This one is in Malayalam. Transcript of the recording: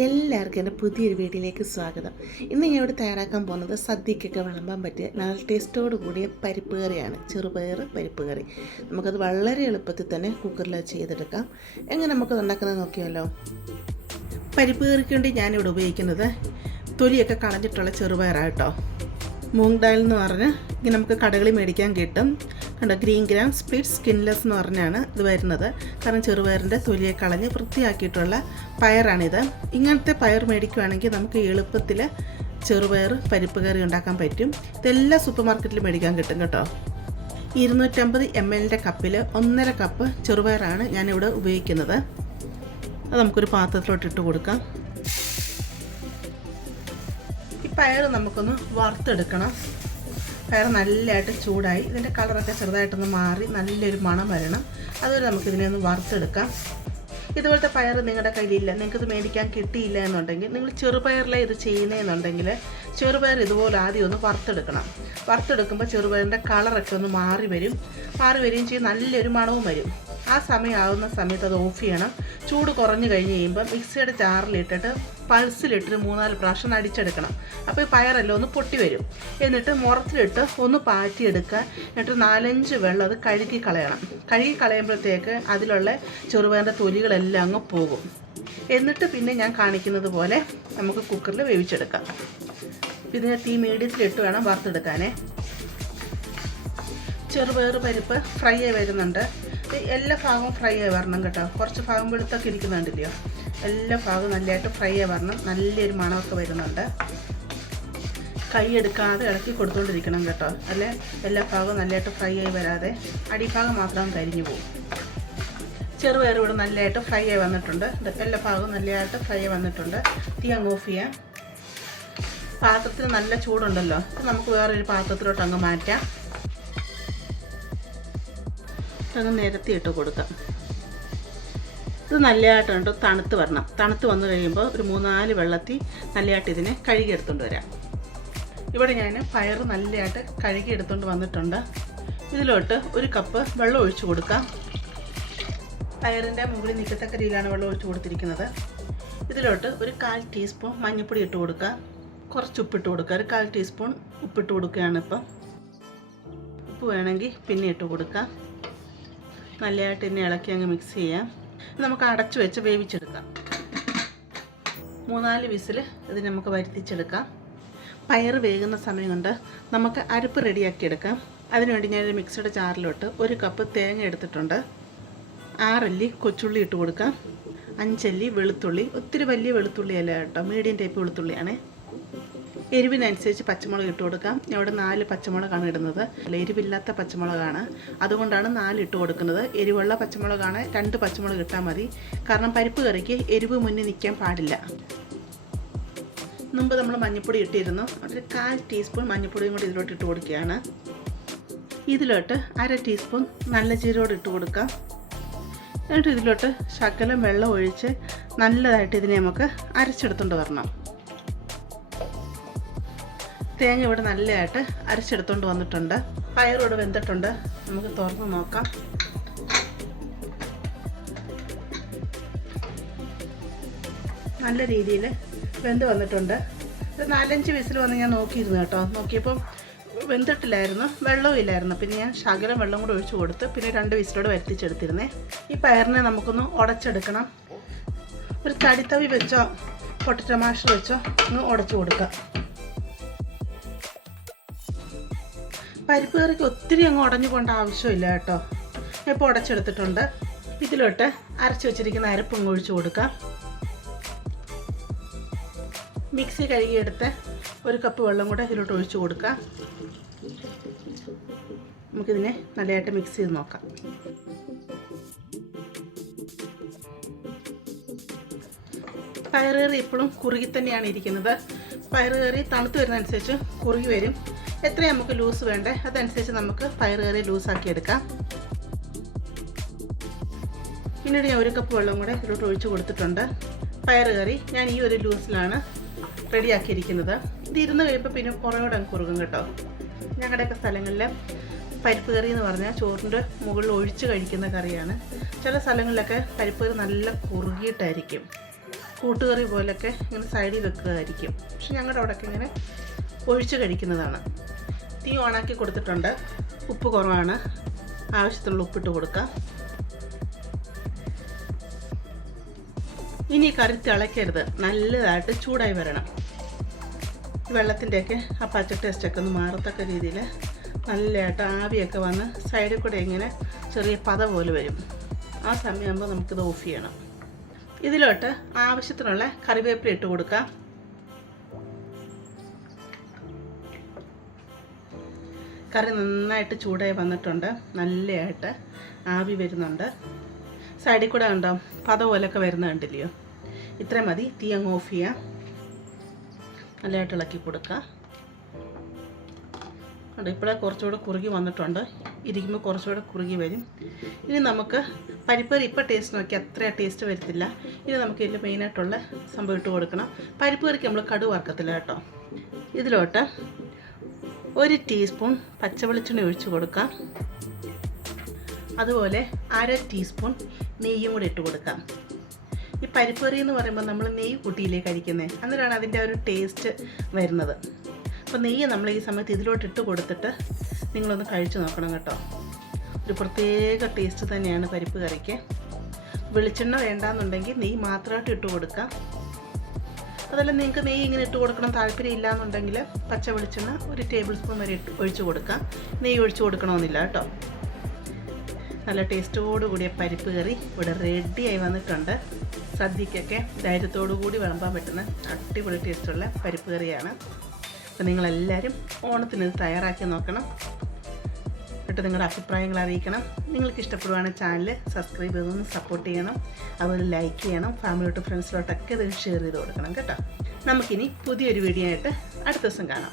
എല്ലാവർക്കും എൻ്റെ പുതിയൊരു വീഡിയോയിലേക്ക് സ്വാഗതം. ഇന്ന് ഞാൻ ഇവിടെ തയ്യാറാക്കാൻ പോകുന്നത് സദ്യക്കൊക്കെ വിളമ്പാൻ പറ്റിയ നല്ല ടേസ്റ്റോട് കൂടിയ പരിപ്പ് കറിയാണ്. ചെറുപയർ പരിപ്പ് കറി. നമുക്കത് വളരെ എളുപ്പത്തിൽ തന്നെ കുക്കറിൽ ചെയ്തെടുക്കാം. എങ്ങനെ നമുക്കത് ഉണ്ടാക്കുന്നത് നോക്കിയാലോ. പരിപ്പ് കറിക്ക് വേണ്ടി ഞാനിവിടെ ഉപയോഗിക്കുന്നത് തൊലിയൊക്കെ കളഞ്ഞിട്ടുള്ള ചെറുപയറാണ് കേട്ടോ. മൂങ് ദാൽ എന്ന് പറഞ്ഞ് ഇങ്ങനെ നമുക്ക് കടകളിൽ മേടിക്കാൻ കിട്ടും. കണ്ടോ, ഗ്രീൻ ഗ്രാം സ്പ്ലിറ്റ് സ്കിൻലെസ് എന്ന് പറഞ്ഞാണ് ഇത് വരുന്നത്. കാരണം ചെറുപയറിൻ്റെ തൊലിയെ കളഞ്ഞ് വൃത്തിയാക്കിയിട്ടുള്ള പയറാണിത്. ഇങ്ങനത്തെ പയർ മേടിക്കുകയാണെങ്കിൽ നമുക്ക് എളുപ്പത്തിൽ ചെറുപയർ പരിപ്പ് കറി ഉണ്ടാക്കാൻ പറ്റും. ഇതെല്ലാം സൂപ്പർ മാർക്കറ്റിൽ മേടിക്കാൻ കിട്ടും കേട്ടോ. 250 ml കപ്പിൽ 1.5 കപ്പ് ചെറുപയറാണ് ഞാനിവിടെ ഉപയോഗിക്കുന്നത്. അത് നമുക്കൊരു പാത്രത്തിലോട്ട് ഇട്ട് കൊടുക്കാം. ഈ പയർ നമുക്കൊന്ന് വറുത്തെടുക്കണം. പയർ നല്ലതായിട്ട് ചൂടായി ഇതിൻ്റെ കളറൊക്കെ ചെറുതായിട്ടൊന്ന് മാറി നല്ലൊരു മണം വരണം. അതുവരെ നമുക്കിതിനെ ഒന്ന് വറുത്തെടുക്കാം. ഇതുപോലത്തെ പയർ നിങ്ങളുടെ കയ്യിലില്ല, നിങ്ങൾക്കിത് മേടിക്കാൻ കിട്ടിയില്ല എന്നുണ്ടെങ്കിൽ, നിങ്ങൾ ചെറുപയറിലെ ഇത് ചെയ്യുന്നതെന്നുണ്ടെങ്കിൽ ചെറുപയർ ഇതുപോലെ ആദ്യം ഒന്ന് വറുത്തെടുക്കണം. വറുത്തെടുക്കുമ്പോൾ ചെറുപയറിൻ്റെ കളറൊക്കെ ഒന്ന് മാറി വരികയും ചെയ്യും, നല്ലൊരു മണവും വരും. ആ സമയമാകുന്ന സമയത്ത് അത് ഓഫ് ചെയ്യണം. ചൂട് കുറഞ്ഞ് കഴിഞ്ഞ് കഴിയുമ്പോൾ മിക്സിയുടെ ജാറിലിട്ടിട്ട് പൾസിലിട്ട് 3-4 പ്രാവശ്യം അടിച്ചെടുക്കണം. അപ്പോൾ ഈ പയറെല്ലാം ഒന്ന് പൊട്ടി വരും. എന്നിട്ട് മുറത്തിലിട്ട് ഒന്ന് പാറ്റിയെടുക്കുക. എന്നിട്ട് 4-5 വെള്ളം അത് കഴുകി കളയണം. കഴുകി കളയുമ്പോഴത്തേക്ക് അതിലുള്ള ചെറുപയറിൻ്റെ തൊലികളെല്ലാം അങ്ങ് പോകും. എന്നിട്ട് പിന്നെ ഞാൻ കാണിക്കുന്നത് പോലെ നമുക്ക് കുക്കറിൽ വേവിച്ചെടുക്കാം. ഇതിനെ തീ മീഡിയത്തിലിട്ട് വേണം വറുത്തെടുക്കാനേ. ചെറുപയർ പരിപ്പ് ഫ്രൈ ആയി വരുന്നുണ്ട്. എല്ലാ ഭാഗവും ഫ്രൈ ആയി വരണം കേട്ടോ. കുറച്ച് ഭാഗം വെളുത്തൊക്കെ ഇരിക്കുന്നുണ്ടല്ലോ, എല്ലാ ഭാഗവും നല്ലതായിട്ട് ഫ്രൈ ആയി വരണം. നല്ലൊരു മണമൊക്കെ വരുന്നുണ്ട്. കൈ എടുക്കാതെ ഇളക്കി കൊടുത്തുകൊണ്ടിരിക്കണം കേട്ടോ. അല്ലെ എല്ലാ ഭാഗവും നല്ലതായിട്ട് ഫ്രൈ ആയി വരാതെ അടിഭാഗം മാത്രം കരിഞ്ഞു പോകും. ചെറുപയർ ഇവിടെ നല്ലതായിട്ട് ഫ്രൈ ആയി വന്നിട്ടുണ്ട്. എല്ലാ ഭാഗവും നല്ലതായിട്ട് ഫ്രൈ ആയി വന്നിട്ടുണ്ട്. തീ അങ്ങ് ഓഫ് ചെയ്യാം. പാത്രത്തിന് നല്ല ചൂടുണ്ടല്ലോ, നമുക്ക് വേറൊരു പാത്രത്തിലോട്ട് അങ്ങ് മാറ്റാം. അങ്ങ് നിരത്തി ഇട്ട് കൊടുക്കാം. ഇത് നല്ലതായിട്ടുണ്ട് തണുത്ത് വരണം. തണുത്ത് വന്നു കഴിയുമ്പോൾ ഒരു 3-4 വെള്ളത്തിൽ നല്ലതായിട്ട് ഇതിനെ കഴുകിയെടുത്തുകൊണ്ട് വരാം. ഇവിടെ ഞാൻ പയർ നല്ലതായിട്ട് കഴുകിയെടുത്തുകൊണ്ട് വന്നിട്ടുണ്ട്. ഇതിലോട്ട് 1 കപ്പ് വെള്ളം ഒഴിച്ചു കൊടുക്കാം. പയറിൻ്റെ മുകളിൽ നിൽക്കത്തക്ക രീതിയിലാണ് വെള്ളം ഒഴിച്ചു കൊടുത്തിരിക്കുന്നത്. ഇതിലോട്ട് ഒരു 1/4 ടീസ്പൂൺ മഞ്ഞൾപ്പൊടി ഇട്ട് കൊടുക്കുക. കുറച്ച് ഉപ്പിട്ട് കൊടുക്കുക. ഒരു 1/4 ടീസ്പൂൺ ഉപ്പിട്ട് കൊടുക്കുകയാണ് ഇപ്പം. ഉപ്പ് വേണമെങ്കിൽ പിന്നെ ഇട്ട് കൊടുക്കാം. നല്ലതായിട്ട് തന്നെ ഇളക്കി അങ്ങ് മിക്സ് ചെയ്യാം. നമുക്ക് അടച്ചു വെച്ച് വേവിച്ചെടുക്കാം. 3-4 വിസിൽ ഇത് നമുക്ക് വരുത്തിച്ചെടുക്കാം. പയർ വേകുന്ന സമയം കൊണ്ട് നമുക്ക് അരപ്പ് റെഡിയാക്കിയെടുക്കാം. അതിനുവേണ്ടി ഞാനൊരു മിക്സിയുടെ ജാറിലോട്ട് 1 കപ്പ് തേങ്ങ എടുത്തിട്ടുണ്ട്. 6 അല്ലി കൊച്ചുള്ളി ഇട്ട് കൊടുക്കാം. 5 അല്ലി വെളുത്തുള്ളി. ഒത്തിരി വലിയ വെളുത്തുള്ളി അല്ല കേട്ടോ, മീഡിയം ടൈപ്പ് വെളുത്തുള്ളിയാണ്. എരിവിനനുസരിച്ച് പച്ചമുളക് ഇട്ട് കൊടുക്കാം. ഞാൻ ഇവിടെ 4 പച്ചമുളകാണ് ഇടുന്നത്. എരിവില്ലാത്ത പച്ചമുളകാണ്, അതുകൊണ്ടാണ് 4 ഇട്ട് കൊടുക്കുന്നത്. എരിവുള്ള പച്ചമുളകാണ് 2 പച്ചമുളക് ഇട്ടാൽ മതി. കാരണം പരിപ്പ് കറിക്ക് എരിവ് മുന്നിൽ നിൽക്കാൻ പാടില്ല. മുമ്പ് നമ്മൾ മഞ്ഞൾപ്പൊടി ഇട്ടിരുന്നു. ഒരു 1/4 ടീസ്പൂൺ മഞ്ഞൾപ്പൊടിയും കൂടി ഇതിലോട്ട് ഇട്ട് കൊടുക്കുകയാണ്. ഇതിലോട്ട് 1/2 ടീസ്പൂൺ നല്ല ജീരകം ഇട്ട് കൊടുക്കാം. എന്നിട്ട് ഇതിലോട്ട് ശകലം വെള്ളം ഒഴിച്ച് നല്ലതായിട്ട് ഇതിനെ നമുക്ക് അരച്ചെടുത്തുകൊണ്ട് വരണം. തേങ്ങ ഇവിടെ നല്ലതായിട്ട് അരച്ചെടുത്തുകൊണ്ട് വന്നിട്ടുണ്ട്. പയറോട് വെന്തിട്ടുണ്ട്. നമുക്ക് തുറന്ന് നോക്കാം. നല്ല രീതിയിൽ വെന്ത് വന്നിട്ടുണ്ട്. 4-5 വിസിൽ വന്ന് ഞാൻ നോക്കിയിരുന്നു കേട്ടോ. നോക്കിയപ്പം വെന്തിട്ടില്ലായിരുന്നു, വെള്ളവും ഇല്ലായിരുന്നു. പിന്നെ ഞാൻ ശകലം വെള്ളം കൂടെ ഒഴിച്ച് കൊടുത്ത് പിന്നെ 2 വിസിലോട് വരുത്തിച്ചെടുത്തിരുന്നേ. ഈ പയറിനെ നമുക്കൊന്ന് ഉടച്ചെടുക്കണം. ഒരു തടിത്തവി വെച്ചോ പൊട്ടറ്റോ മാഷ് വെച്ചോ ഒന്ന് ഉടച്ചു കൊടുക്കാം. പരിപ്പ് കറിക്ക് ഒത്തിരി അങ്ങ് ഉടഞ്ഞു പോകേണ്ട ആവശ്യമില്ല കേട്ടോ. ഇപ്പോൾ ഉടച്ചെടുത്തിട്ടുണ്ട്. ഇതിലോട്ട് അരച്ച് വെച്ചിരിക്കുന്ന അരപ്പും ഒഴിച്ച് കൊടുക്കാം. മിക്സി കഴുകിയെടുത്ത് 1 കപ്പ് വെള്ളം കൂടെ ഇതിലോട്ട് ഒഴിച്ച് കൊടുക്കാം. നമുക്കിതിനെ നല്ലതായിട്ട് മിക്സ് ചെയ്ത് നോക്കാം. പയറ് കറി ഇപ്പോഴും കുറുകി തന്നെയാണ് ഇരിക്കുന്നത്. പയറ് കറി തണുത്ത് വരുന്നതനുസരിച്ച് കുറുകി വരും. എത്ര നമുക്ക് ലൂസ് വേണ്ടേ അതനുസരിച്ച് നമുക്ക് പയറ് കറി ലൂസാക്കി എടുക്കാം. പിന്നീട് ഞാൻ 1 കപ്പ് വെള്ളം കൂടെ ഇതിലോട്ട് ഒഴിച്ച് കൊടുത്തിട്ടുണ്ട്. പയറ് കറി ഞാൻ ഈ ഒരു ലൂസിലാണ് റെഡിയാക്കിയിരിക്കുന്നത്. ഇത് ഇരുന്ന് കഴിയുമ്പോൾ പിന്നെ പുറയോടെ കുറുകും കേട്ടോ. ഞങ്ങളുടെയൊക്കെ സ്ഥലങ്ങളിൽ പരിപ്പ് കറി എന്ന് പറഞ്ഞാൽ ചോറിൻ്റെ മുകളിൽ ഒഴിച്ച് കഴിക്കുന്ന കറിയാണ്. ചില സ്ഥലങ്ങളിലൊക്കെ പരിപ്പ് കറി നല്ല കുറുകിയിട്ടായിരിക്കും. കൂട്ടുകറി പോലൊക്കെ ഇങ്ങനെ സൈഡിൽ വെക്കുകയായിരിക്കും. പക്ഷെ ഞങ്ങളുടെ അവിടെയൊക്കെ ഇങ്ങനെ ഒഴിച്ച് കഴിക്കുന്നതാണ്. തീ ഓണാക്കി കൊടുത്തിട്ടുണ്ട്. ഉപ്പ് കുറവാണ്, ആവശ്യത്തിനുള്ള ഉപ്പിട്ട് കൊടുക്കാം. ഇനി കറി തിളയ്ക്കരുത്, നല്ലതായിട്ട് ചൂടായി വരണം. വെള്ളത്തിൻ്റെയൊക്കെ ആ പച്ച ടേസ്റ്റൊക്കെ ഒന്ന് മാറത്തക്ക രീതിയിൽ നല്ലതായിട്ട് ആവിയൊക്കെ വന്ന് സൈഡിൽ കൂടെ ഇങ്ങനെ ചെറിയ പത പോലെ വരും. ആ സമയമാകുമ്പോൾ നമുക്കിത് ഓഫ് ചെയ്യണം. ഇതിലോട്ട് ആവശ്യത്തിനുള്ള കറിവേപ്പില ഇട്ട് കൊടുക്കാം. കറി നന്നായിട്ട് ചൂടായി വന്നിട്ടുണ്ട്, നല്ലതായിട്ട് ആവി വരുന്നുണ്ട്. സൈഡിൽ കൂടെ ഉണ്ടോ പത പോലൊക്കെ വരുന്ന കണ്ടില്ലയോ? ഇത്രയും മതി. തീ അങ്ങ് ഓഫ് ചെയ്യാം. നല്ലതായിട്ട് ഇളക്കി കൊടുക്കുക. ഉണ്ട്, ഇപ്പോഴേ കുറച്ചുകൂടെ കുറുകി വന്നിട്ടുണ്ട്. ഇരിക്കുമ്പോൾ കുറച്ചുകൂടെ കുറുകി വരും. ഇനി നമുക്ക് പരിപ്പറി ഇപ്പോൾ ടേസ്റ്റ് നോക്കി അത്ര ടേസ്റ്റ് വരത്തില്ല. ഇനി നമുക്ക് ഇതിൽ മെയിനായിട്ടുള്ള സംഭവം ഇട്ട് കൊടുക്കണം. പരിപ്പ് കറിക്ക് നമ്മൾ കടുക് വറുക്കത്തില്ല കേട്ടോ. ഇതിലോട്ട് 1 ടീസ്പൂൺ പച്ചവെളിച്ചെണ്ണ ഒഴിച്ച് കൊടുക്കാം. അതുപോലെ 1/2 ടീസ്പൂൺ നെയ്യും കൂടെ ഇട്ട് കൊടുക്കാം. ഈ പരിപ്പ് കറി എന്ന് പറയുമ്പോൾ നമ്മൾ നെയ്യ് കൂട്ടിയില്ലേ കഴിക്കുന്നത്, അന്നേരമാണ് അതിൻ്റെ ഒരു ടേസ്റ്റ് വരുന്നത്. അപ്പോൾ നെയ്യ് നമ്മൾ ഈ സമയത്ത് ഇതിലോട്ട് ഇട്ട് കൊടുത്തിട്ട് നിങ്ങളൊന്ന് കഴിച്ച് നോക്കണം കേട്ടോ. ഒരു പ്രത്യേക ടേസ്റ്റ് തന്നെയാണ് പരിപ്പ് കറിക്ക്. വെളിച്ചെണ്ണ വേണ്ടാന്നുണ്ടെങ്കിൽ നെയ്യ് മാത്രമായിട്ട് ഇട്ട് കൊടുക്കാം. അതല്ല നിങ്ങൾക്ക് നെയ്യ് ഇങ്ങനെ ഇട്ട് കൊടുക്കണം താല്പര്യം ഇല്ലയെന്നുണ്ടെങ്കിൽ പച്ച വെളിച്ചെണ്ണ 1 ടേബിൾ സ്പൂൺ വരെ ഒഴിച്ച് കൊടുക്കാം. നെയ്യ് ഒഴിച്ച് കൊടുക്കണമെന്നില്ല കേട്ടോ. നല്ല ടേസ്റ്റോടു കൂടിയ പരിപ്പ് കറി ഇവിടെ റെഡിയായി വന്നിട്ടുണ്ട്. സദ്യക്കൊക്കെ ധൈര്യത്തോടു കൂടി വിളമ്പാൻ പറ്റുന്ന അടിപൊളി ടേസ്റ്റുള്ള പരിപ്പ് കറിയാണ്. അപ്പോൾ നിങ്ങളെല്ലാവരും ഓണത്തിന് ഇത് തയ്യാറാക്കി നോക്കണം. എന്നിട്ട് നിങ്ങളുടെ അഭിപ്രായങ്ങൾ അറിയിക്കണം. നിങ്ങൾക്ക് ഇഷ്ടപ്പെടുവാണെങ്കിൽ ചാനൽ സബ്സ്ക്രൈബ് ചെയ്തൊന്ന് സപ്പോർട്ട് ചെയ്യണം. അതുപോലെ ലൈക്ക് ചെയ്യണം. ഫാമിലിയോട്ട് ഫ്രണ്ട്സിലോട്ടൊക്കെ ഇത് ഷെയർ ചെയ്ത് കൊടുക്കണം കേട്ടോ. നമുക്കിനി പുതിയൊരു വീഡിയോ ആയിട്ട് അടുത്ത ദിവസം കാണാം.